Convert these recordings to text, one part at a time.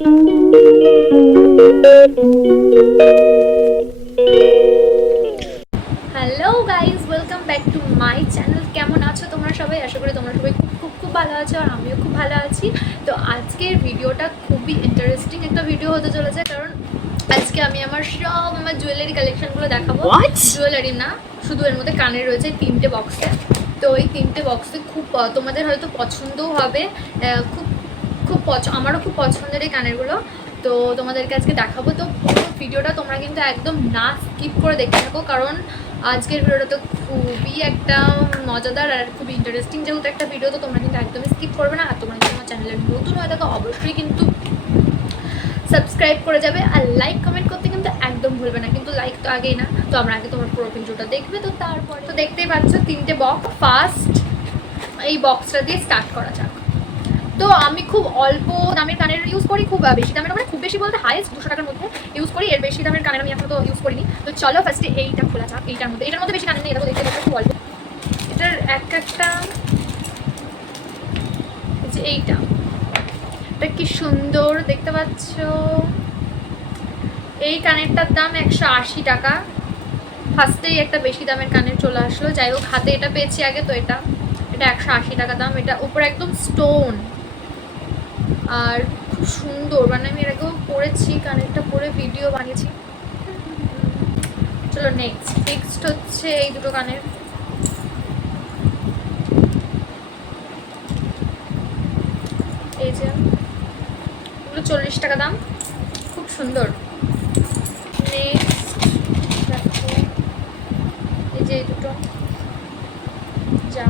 Hello guys, welcome back to my channel. কেমন আছো তোমরা সবাই? আশা করি তোমরা সবাই খুব খুব খুব ভালো আছো, আর আমিও খুব ভালো আছি। তো আজকের ভিডিওটা খুবই ইন্টারেস্টিং একটা ভিডিও হতে চলেছে, কারণ আজকে আমি আমার জুয়েলারি কালেকশনগুলো দেখাবো। জুয়েলারি না, শুধু এর মধ্যে কানের রয়েছে 3টে বক্সে। তো এই 3টে বক্সে খুব তোমাদের হয়তো পছন্দও হবে, খুব খুব আমারও খুব পছন্দের এই কানেরগুলো। তো তোমাদেরকে আজকে দেখাবো। তো পুরো ভিডিওটা তোমরা কিন্তু একদম না স্কিপ করে দেখতে থাকো, কারণ আজকের ভিডিওটা তো খুবই একটা মজাদার আর খুবই ইন্টারেস্টিং যেহেতু একটা ভিডিও, তো তোমরা কিন্তু একদমই স্কিপ করবে না। আর তোমরা যদি আমার চ্যানেলে নতুন হয়ে থাকো অবশ্যই কিন্তু সাবস্ক্রাইব করে যাবে, আর লাইক কমেন্ট করতে কিন্তু একদম ভুলবে না। কিন্তু লাইক তো আগেই না, তো আমরা আগে তোমার পুরো ভিডিওটা দেখবে। তো তারপরে তো দেখতেই পাচ্ছ 3টে বক্স। ফার্স্ট এই বক্সটা দিয়ে স্টার্ট করা যাক। তো আমি খুব অল্প দামের কানের ইউজ করি, খুব বেশি দামের মানে খুব বেশি বলতে হাইয়েস্ট 200 টাকার মধ্যে ইউজ করি। এর বেশি দামের কানের আমি এখনো তো ইউজ করিনি। তো চলো ফার্স্টে এইটা খোলা যাক। এটার মধ্যে বেশি কানের নেই, এটা তো দেখতে পাচ্ছ খুব অল্প। এটার একটা যে এটা কি সুন্দর দেখতে পাচ্ছ। এই কানেরটার দাম 180 টাকা। ফার্স্টেই একটা বেশি দামের কানের চলে আসলো। যাই হোক, হাতে এটা পেয়েছি আগে, তো এটা 180 টাকা দাম। এটা উপরে একদম স্টোন, আর খুব সুন্দর। মানে আমি এর আগেও পরেছি, কানেরটা পরে ভিডিও বানিয়েছি। চলো নেক্সট হচ্ছে এই দুটো কানের। এই যে এগুলো 40 টাকা দাম, খুব সুন্দর। নেক্সট দেখো, এই যে এই দুটো যা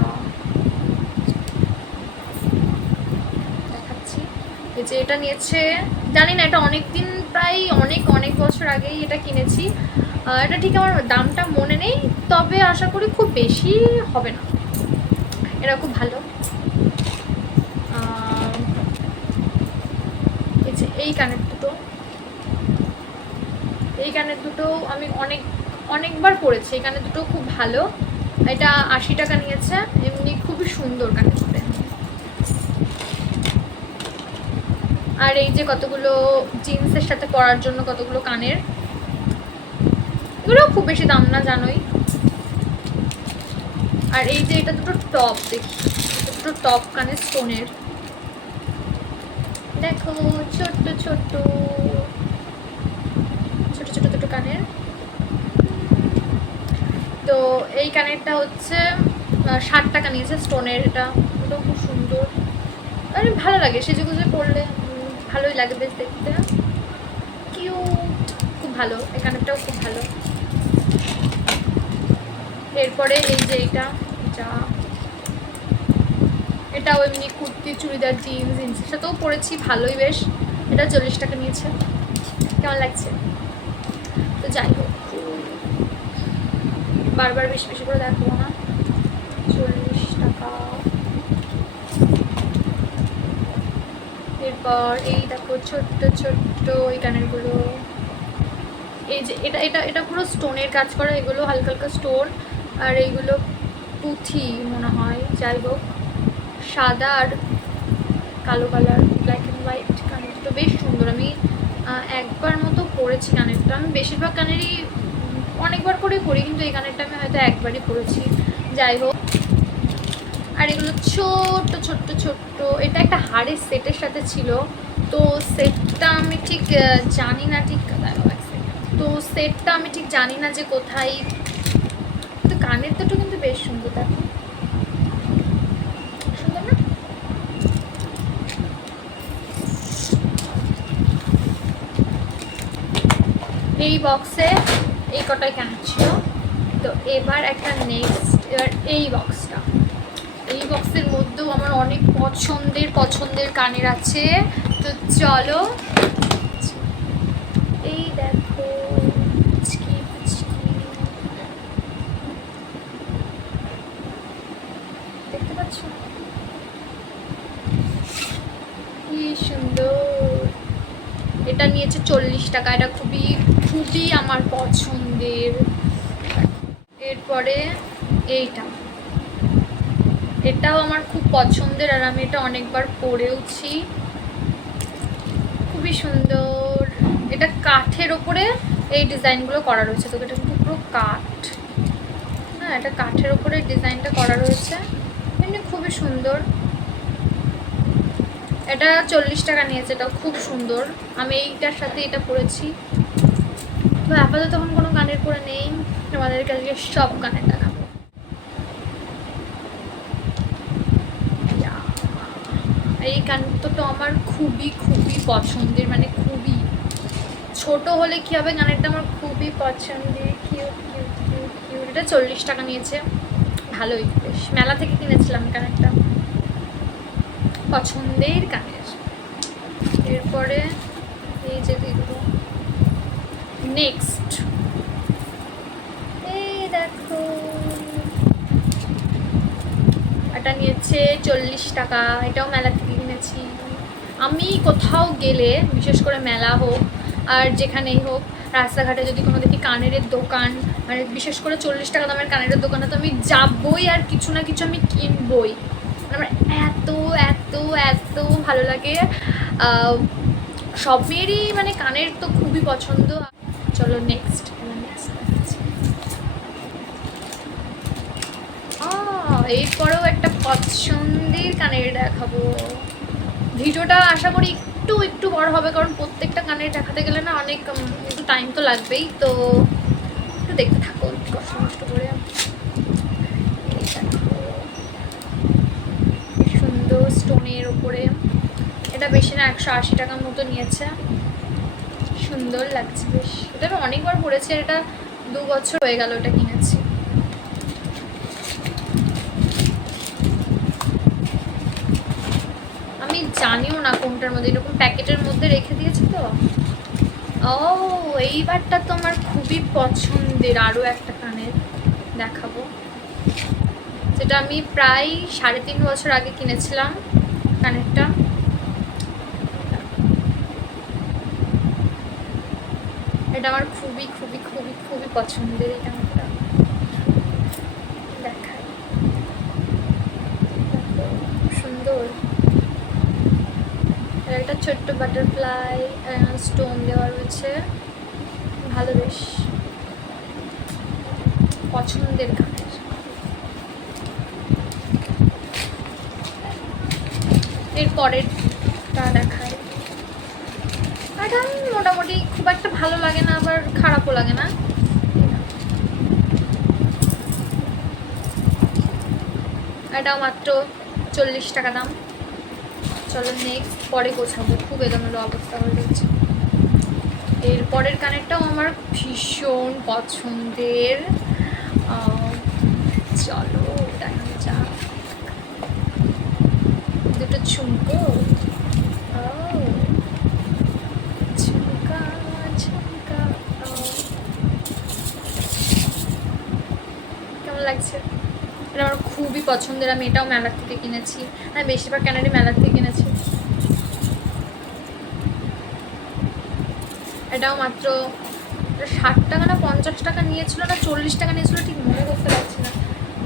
দেখাচ্ছি। এই যে এটা নিয়েছে, জানি না, এটা অনেক দিন, প্রায় অনেক বছর আগেই এটা কিনেছি। এটা ঠিক আমার দামটা মনে নেই, তবে আশা করি খুব বেশি হবে না। এটা খুব ভালো। এই যে এই কানের দুটো আমি অনেকবার পরেছি। এই কানের দুটো খুব ভালো। এটা 80 টাকা নিয়েছে। এমনি খুবই সুন্দর কানের দুটো। আর এই যে কতগুলো জিন্সের সাথে পরার জন্য কতগুলো কানের, এগুলো খুব বেশি দাম না, জানোই। আর এই যে এটা দুটো টপ, দেখি দুটো টপ কানের স্টোনের, দেখো ছোট্ট দুটো কানের। তো এই কানেরটা হচ্ছে 60 টাকা নিয়েছে স্টোনের। এটাও খুব সুন্দর, মানে ভালো লাগে সেজে গুজে পরলে, ভালোই লাগে বেশ দেখতে, কিউট, খুব ভালো। এই কানেরটাও খুব ভালো। এরপরে এই যে এটাও এমনি কুর্তি, চুড়িদার, জিন্সের সাথেও পরেছি, ভালোই বেশ। এটা 40 টাকা নিয়েছে। কেমন লাগছে? তো যাই হোক, বারবার বেশি করে দেখাবো না। 40 টাকা। এরপর এই দেখো ছোট্ট এই কানেরগুলো। এই যে এটা পুরো স্টোনের কাজ করা, এগুলো হালকা স্টোন। আর এইগুলো পুঁথি মনে হয়। যাই হোক, সাদা আর কালো কালার, ব্ল্যাক অ্যান্ড হোয়াইট। কানেরটা বেশ সুন্দর। আমি একবার মতো পরেছি কানেরটা। আমি বেশিরভাগ কানেরই অনেকবার করে পরি, কিন্তু এই কানেরটা আমি হয়তো একবারই পরেছি। যাই হোক, আর এগুলো ছোট্ট। এটা একটা হাড়ের সেটের সাথে ছিল। তো সেটটা আমি ঠিক জানি না, তো সেটটা আমি ঠিক জানি না যে কোথায়। তো কানের দুটো কিন্তু বেশ সুন্দর, দেখো সুন্দর না? এই বক্সে এই কটাই কানের ছিল। তো এবার এই বক্সের মধ্যেও আমার অনেক পছন্দের কানের আছে। তো চলো, এই দেখো দেখতে পাচ্ছ কি সুন্দর। এটা নিয়েছে 40 টাকা। এটা খুবই আমার পছন্দের। এরপরে এটাও আমার খুব পছন্দের, আর আমি এটা অনেকবার পরেওছি। খুবই খুবই সুন্দর। এটা কাঠের ওপরে এই ডিজাইনগুলো করা রয়েছে, তো এটা কিন্তু পুরো কাঠ। হ্যাঁ, এটা কাঠের ওপরে ডিজাইনটা করা রয়েছে, এমনি খুবই সুন্দর। এটা 40 টাকা নিয়েছে, এটাও খুব সুন্দর। আমি এইটার সাথে এটা পরেছি। তো আপাতত তখন কোনো কানের পরে নেই, তোমাদেরকে আজকে সব কানের দেখাবো। এই কানটা তো আমার খুবই খুবই পছন্দের, মানে খুবই। ছোট হলে কী হবে, কানেরটা আমার খুবই পছন্দের। Cute cute cute cute. এটা 40 টাকা নিয়েছে, ভালোই, বেশ। মেলা থেকে কিনেছিলাম কানেরটা, পছন্দের কানের। এরপরে এই যে দেখবো নেক্সট, এই দেখো এটা নিয়েছে 40 টাকা। এটাও মেলা থেকে কিনেছি। আমি কোথাও গেলে, বিশেষ করে মেলা হোক আর যেখানেই হোক, রাস্তাঘাটে যদি কোনো দেখি কানের দোকান, মানে বিশেষ করে 40 টাকা দামের কানের দোকানে তো আমি যাবই, আর কিছু না কিছু আমি কিনবই। আমার এত এত এত ভালো লাগে। সবেরই মানে কানের তো খুবই পছন্দ। চলো নেক্সট। এরপরেও একটা পছন্দের কানের দেখাবো। ভিডিওটা আশা করি একটু একটু বড় হবে, কারণ প্রত্যেকটা কানের দেখাতে গেলে না অনেক একটু টাইম তো লাগবেই, তো একটু দেখতে থাকো কষ্ট কষ্ট করে। সুন্দর স্টোনের ওপরে, এটা বেশি না 180 টাকার মতো নিয়েছে। সুন্দর লাগছে বেশ। এটা আমি অনেকবার পরেছি, এটা 2 বছর হয়ে গেল এটা কিনেছি। আমি জানিও না কোনটার মধ্যে, এরকম প্যাকেটের মধ্যে রেখে দিয়েছি তো। ও, এইবারটা তো আমার খুবই পছন্দের আরও একটা কানের দেখাবো, যেটা আমি প্রায় 3.5 বছর আগে কিনেছিলাম কানেরটা। এটা আমার খুবই খুবই খুবই খুবই পছন্দের এই কানেরটা। দেখাই, সুন্দর। একটা ছোট্ট বাটারফ্লাই স্টোন দেওয়া রয়েছে, ভালো, বেশ পছন্দের কানের। এর পরেরটা দেখায়। এটা মোটামুটি খুব একটা ভালো লাগে না, আবার খারাপও লাগে না। এটাও মাত্র 40 টাকা দাম। চলো নেক্সট, পরে গোছাবো, খুব এলোমেলো অবস্থা হয়ে যাচ্ছে। এর পরের কানেরটাও আমার ভীষণ পছন্দের। চলো দেখা যাক। দুটো ঝুমকো, ঝুমকা ঝুমকা, কেমন লাগছে? এটা আমার খুবই পছন্দের, আমি এটাও মেলার থেকে কিনেছি। আমি বেশিরভাগ কানেরই মেলার থেকে কিনেছি। এটাও মাত্র 60 টাকা না 50 টাকা নিয়েছিল, না 40 টাকা নিয়েছিল, ঠিক মনে করতে পারছি না।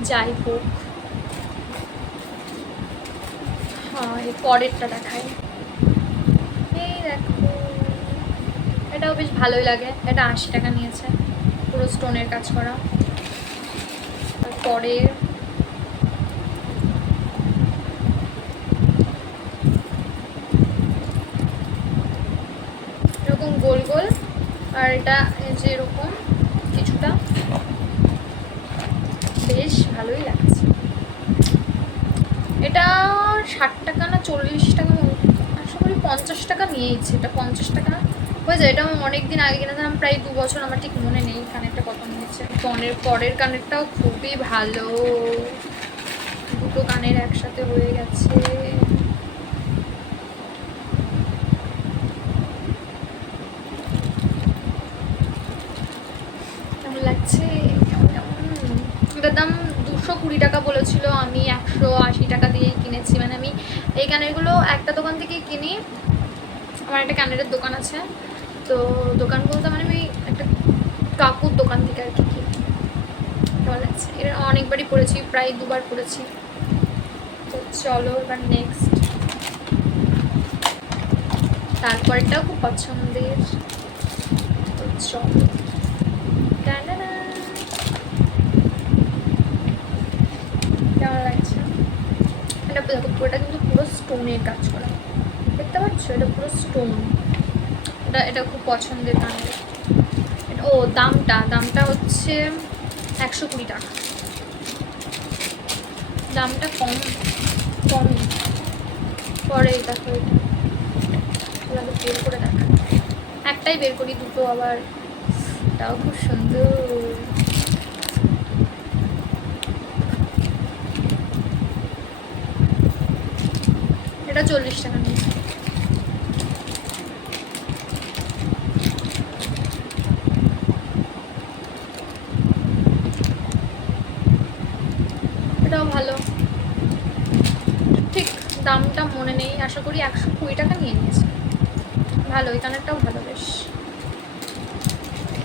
যাই হোক, হ্যাঁ, এই পরেরটা দেখাই। এই দেখো, এটাও বেশ ভালোই লাগে। এটা 80 টাকা নিয়েছে, পুরো স্টোনের কাজ করা। তারপরে এরকম গোল গোল, আর এটা যে এরকম কিছুটা, বেশ ভালোই লাগছে। এটা 60 টাকা না 40 টাকা, আশা করি 50 টাকা নিয়েইছে। এটা 50 টাকা হয়ে যায়। এটা আমি অনেকদিন আগে কিনেছিলাম, প্রায় 2 বছর, আমার ঠিক মনে নেই কানেরটা কত নিয়েছে। পরের কানেরটাও খুবই ভালো, দুটো কানের একসাথে হয়ে গেছে। কেমন লাগছে? এটার দাম 220 টাকা বলেছিল, আমি 180 টাকা দিয়ে কিনেছি। মানে আমি এই কানেরগুলো একটা দোকান থেকে কিনি, আমার একটা কানেরের দোকান আছে, তো দোকান বলতে মানে আমি একটা কাকুর দোকান থেকে আর কি কিনি। ভালো লাগছে, এর অনেকবারই পড়েছি, প্রায় 2 বার পড়েছি। তো চলো এবার নেক্সট। তারপরটাও খুব পছন্দের। তো চল, কেমন লাগছে? এটা দেখো, পুরোটা কিন্তু পুরো স্টোনের কাজ করা, দেখতে পাচ্ছ? এটা পুরো স্টোন। এটা খুব পছন্দের কানের। ও দামটা হচ্ছে 120 টাকা। দামটা কমই। পরে দেখো, এটা বের করে দেখা, একটাই বের করি, দুটো আবার, এটাও খুব সুন্দর। এটা 40 টাকা নিয়েছে। এটাও ভালো, ঠিক দামটা মনে নেই, আশা করি 120 টাকা নিয়ে নিয়েছে। ভালো, এই কানেরটাও ভালো বেশ।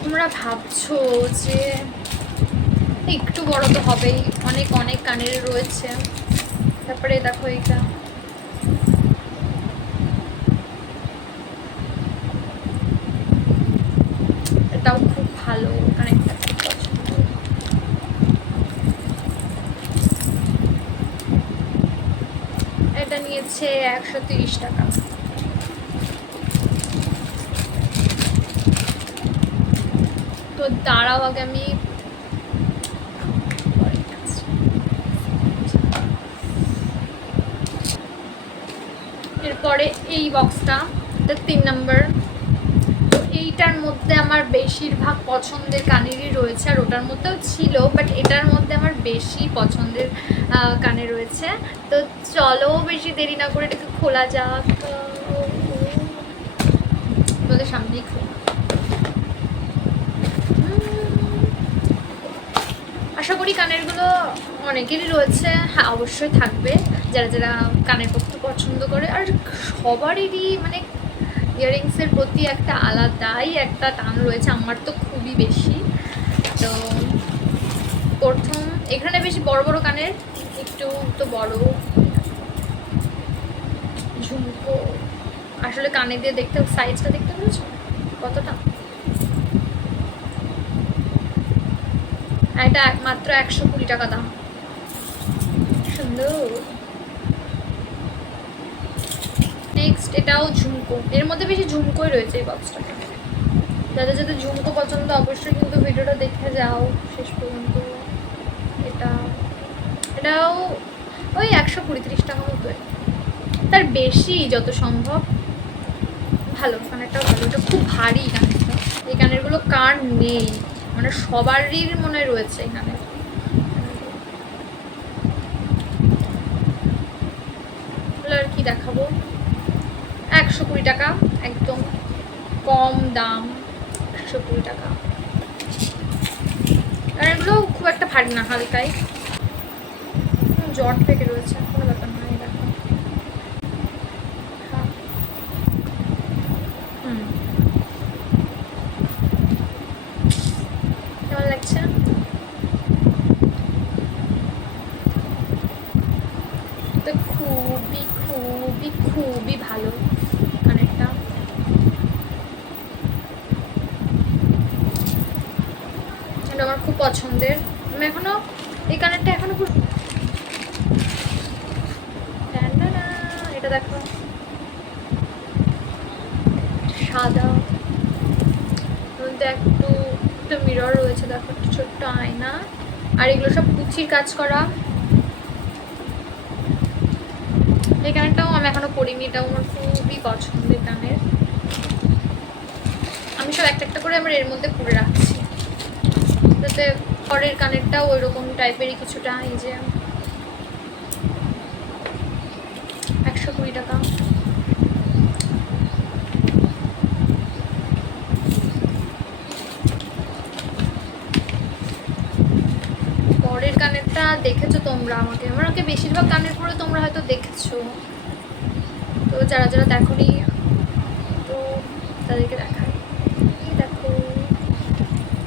তোমরা ভাবছো যে একটু বড় তো হবেই, অনেক অনেক কানের রয়েছে। তারপরে দেখো এইটা, এটাও খুব ভালো কানেরটা, খুব পছন্দ। এটা নিয়েছে 130 টাকা। তো দাঁড়াও, আগে আমি এরপরে এই বক্সটা, এটা 3 নম্বর। তো এইটার মধ্যে আমার বেশিরভাগ পছন্দের কানেরই রয়েছে, আর ওটার মধ্যেও ছিল, বাট এটার মধ্যে আমার বেশি পছন্দের কানে রয়েছে। তো চলো, বেশি দেরি না করে এটাকে খোলা যাক। তোমাদের সামনেই খোলা। আশা করি কানেরগুলো অনেকেরই রয়েছে, হ্যাঁ অবশ্যই থাকবে, যারা যারা কানের পক্ষে পছন্দ করে। আর সবারই মানে ইয়াররিংসের প্রতি একটা আলাদাই একটা টান রয়েছে, আমার তো খুবই বেশি। তো প্রথম এখানে বেশি বড় বড় কানের, একটু তো বড় ঝুমকো, আসলে কানে দিয়ে দেখতে, সাইজটা দেখতে পেরেছো কতটা? এটা মাত্র 120 টাকা দাম। সুন্দর। নেক্সট এটাও ঝুমকো, এর মধ্যে বেশি ঝুমকোই রয়েছে এই বক্সটাতে। যাদের যাদের ঝুমকো পছন্দ অবশ্যই কিন্তু ভিডিওটা দেখে যাও শেষ পর্যন্ত। এটাও ওই 120-30 টাকা মতো, তার বেশি যত সম্ভব। ভালো, কানেরটাও ভালো, এটা খুব ভারী কানেরটা। এই কানেরগুলো কার নেই, মানে সবারই মনে রয়েছে এই কানের। আর কি দেখাবো, 120 টাকা, একদম কম দাম, 120 টাকা। আর এগুলো খুব একটা ভারী না, হালকাই। জট পেকে রয়েছে, কোনো ব্যাপার নয়। দেখো, কেমন লাগছে? তো খুবই খুবই খুবই ভালো কানেরটা। এটা আমার খুব পছন্দের। আমি এখনো এই কানেরটা এখনো খুব, এটা দেখো সাদা, মধ্যে একটু মিরর রয়েছে, দেখো একটা ছোট্ট আয়না। আর এগুলো সব কুচির কাজ করা। এই কানেরটাও আমি এখনো পরিনি, এটাও আমার খুবই পছন্দের কানের। আমি সব একটা একটা করে আমার এর মধ্যে পরে রাখছি, যাতে পরের কানেরটাও ওই রকম টাইপেরই কিছুটা। এই যে 120 টাকা। পরের কানেরটা দেখেছো তোমরা, আমাকে বেশিরভাগ কানের পরে তোমরা হয়তো দেখেছো, তো যারা যারা দেখোনি তো তাদেরকে দেখাই। এই দেখো,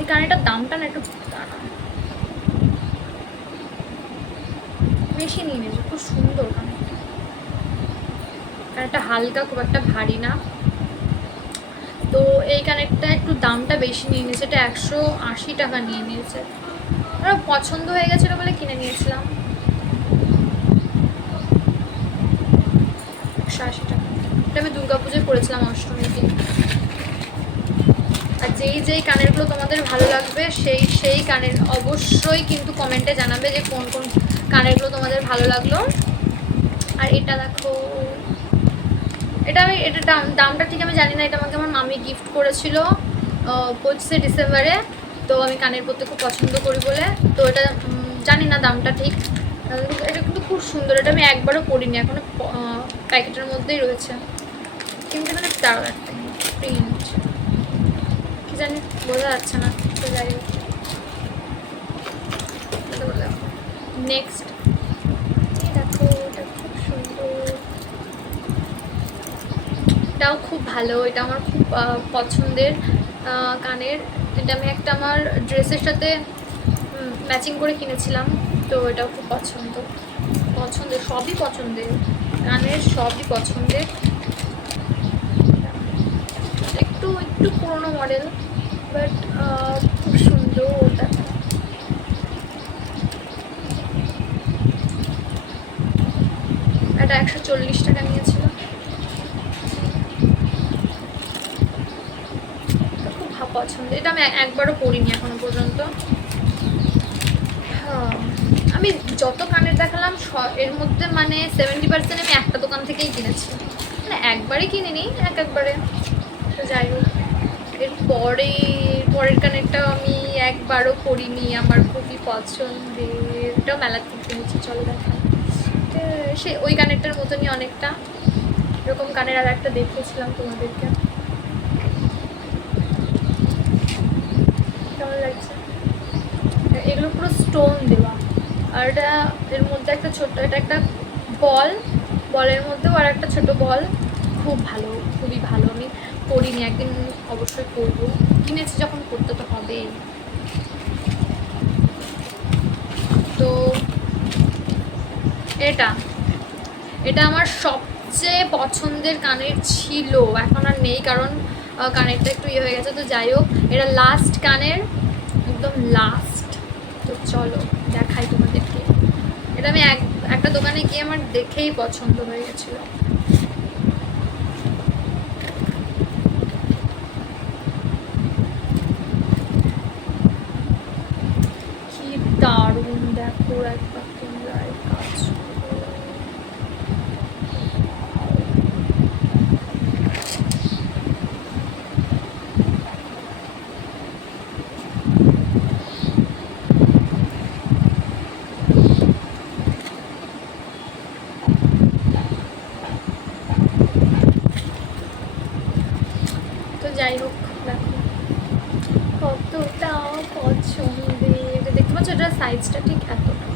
এই কানেরটার দামটা না একটু বেশি নিয়ে নিয়েছে, খুব সুন্দর কানেরটা। কানেরটা হালকা, খুব একটা ভারী না, এই কানেরটা একটু দামটা বেশি নিয়ে নিয়েছে, এটা 180 টাকা নিয়ে নিয়েছে। আমার পছন্দ হয়ে গেছিলো বলে কিনে নিয়েছিলাম। 180 টাকা। এটা আমি দুর্গাপুজোয় পরেছিলাম অষ্টমীর দিন। আর যেই কানেরগুলো তোমাদের ভালো লাগবে সেই কানের অবশ্যই কিন্তু কমেন্টে জানাবে যে কোন কোন কানেরগুলো তোমাদের ভালো লাগলো। আর এটা দেখো, এটা দামটা ঠিক আমি জানি না, এটা আমাকে আমার মামি গিফট করেছিল 25শে ডিসেম্বরে। তো আমি কানের পরতে খুব পছন্দ করি বলে, তো এটা জানি না দামটা ঠিক। এটা কিন্তু খুব সুন্দর, এটা আমি একবারও পরিনি, এখনো প্যাকেটের মধ্যেই রয়েছে। কিন্তু এখানে দাঁড়াও একটা প্রিন্ট কি জানি বোঝা যাচ্ছে না, তো যাই হোক। নেক্সট দেখো, এটা খুব সুন্দর, এটাও খুব ভালো, এটা আমার খুব পছন্দের কানের। এটা আমি একটা আমার ড্রেসের সাথে ম্যাচিং করে কিনেছিলাম, তো এটাও খুব পছন্দের সবই পছন্দের, কানের সবই পছন্দের। একটু পুরোনো মডেল, বাট খুব সুন্দর। ওটা এটা 140 টাকা নিয়েছিল। খুব পছন্দ, এটা আমি একবারও পরিনি এখনো পর্যন্ত। হ্যাঁ, আমি যত কানের দেখালাম এর মধ্যে মানে 70% আমি একটা দোকান থেকেই কিনেছি, মানে একবারে কিনিনি, একবারে। তো যাই হোক, পরের কানেরটাও আমি একবারও পরিনি, আমার খুবই পছন্দের, এটাও মেলা থেকে কিনেছি। চলো দেখা, সে ওই কানেরটার মতনই অনেকটা এরকম কানের আর একটা দেখিয়েছিলাম তোমাদেরকে। কেমন লাগছে? এগুলো পুরো স্টোন দেওয়া, আর এটা এর মধ্যে একটা ছোট্ট, এটা একটা বলের মধ্যেও আর একটা ছোট বল। খুব ভালো, খুবই ভালো। আমি পরিনি, একদিন অবশ্যই পরবো, কিনেছি যখন পরতে তো হবেই। তো এটা আমার সবচেয়ে পছন্দের কানের ছিল, এখন আর নেই কারণ কানেরটা একটু ইয়ে হয়ে গেছে। তো যাই হোক, এটা লাস্ট কানের, একদম লাস্ট। তো চলো দেখাই তোমাদেরকে। এটা আমি একটা দোকানে গিয়ে আমার দেখেই পছন্দ হয়ে গেছিলো। কি দারুণ, দেখো একবার তোমরা এই কাজ। যাই হোক, দেখো কতটা পছন্দের, দেখতে পাচ্ছ? এটার সাইজটা ঠিক এতটা,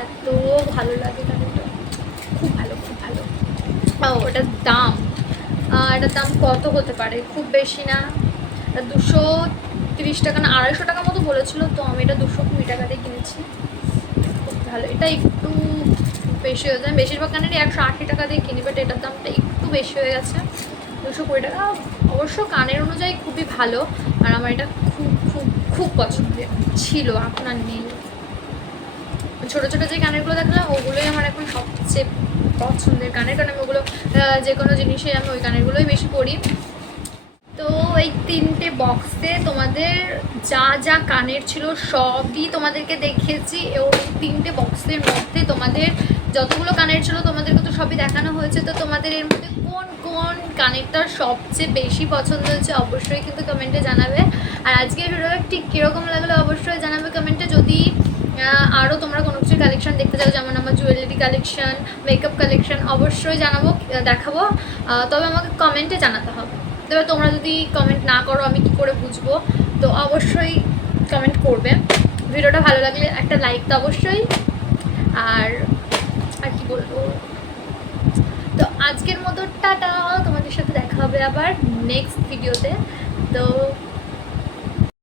এত ভালো লাগে কানেরটা, খুব ভালো, খুব ভালো। ও ওটার দাম, এটার দাম কত হতে পারে, খুব বেশি না, 230 টাকা না 250 টাকা মতো বলেছিল, তো আমি এটা 220 টাকাতে কিনেছি। খুব ভালো, এটা একটু বেশি হয়ে যায়, বেশিরভাগ কানেরই 180 টাকা দিয়ে কিনি, বাট এটার দামটা একটু বেশি হয়ে গেছে, 220 টাকা। অবশ্য কানের অনুযায়ী খুবই ভালো, আর আমার এটা খুব খুব খুব পছন্দের ছিল, এখন আর নেই। ছোটো ছোটো যে কানেরগুলো দেখালাম ওগুলোই আমার এখন সবচেয়ে পছন্দের কানের, কারণ আমি ওগুলো যে কোনো জিনিসে আমি ওই কানেরগুলোই বেশি পরি। তো এই 3টে বক্সে তোমাদের যা যা কানের ছিল সবই তোমাদেরকে দেখিয়েছি, এবং 3টে বক্সের মধ্যে তোমাদের যতগুলো কানের ছিল তোমাদেরকে তো সবই দেখানো হয়েছে। তো তোমাদের এর মধ্যে কোন কোন কানেরটা সবচেয়ে বেশি পছন্দ হয়েছে অবশ্যই কিন্তু কমেন্টে জানাবে। আর আজকের ভিডিওটা ঠিক কীরকম লাগলো অবশ্যই জানাবে কমেন্টে। যদি আরও তোমরা কোনো কিছু কালেকশন দেখতে চাও, যেমন আমার জুয়েলারি কালেকশন, মেকআপ কালেকশন, অবশ্যই দেখাবো, তবে আমাকে কমেন্টে জানাতে হবে। তবে তোমরা যদি কমেন্ট না করো আমি কী করে বুঝবো? তো অবশ্যই কমেন্ট করবে। ভিডিওটা ভালো লাগলে একটা লাইক তো অবশ্যই। আর কি বলবো, তো আজকের মতো টাটা, তোমাদের সাথে দেখা হবে আবার নেক্সট ভিডিওতে। তো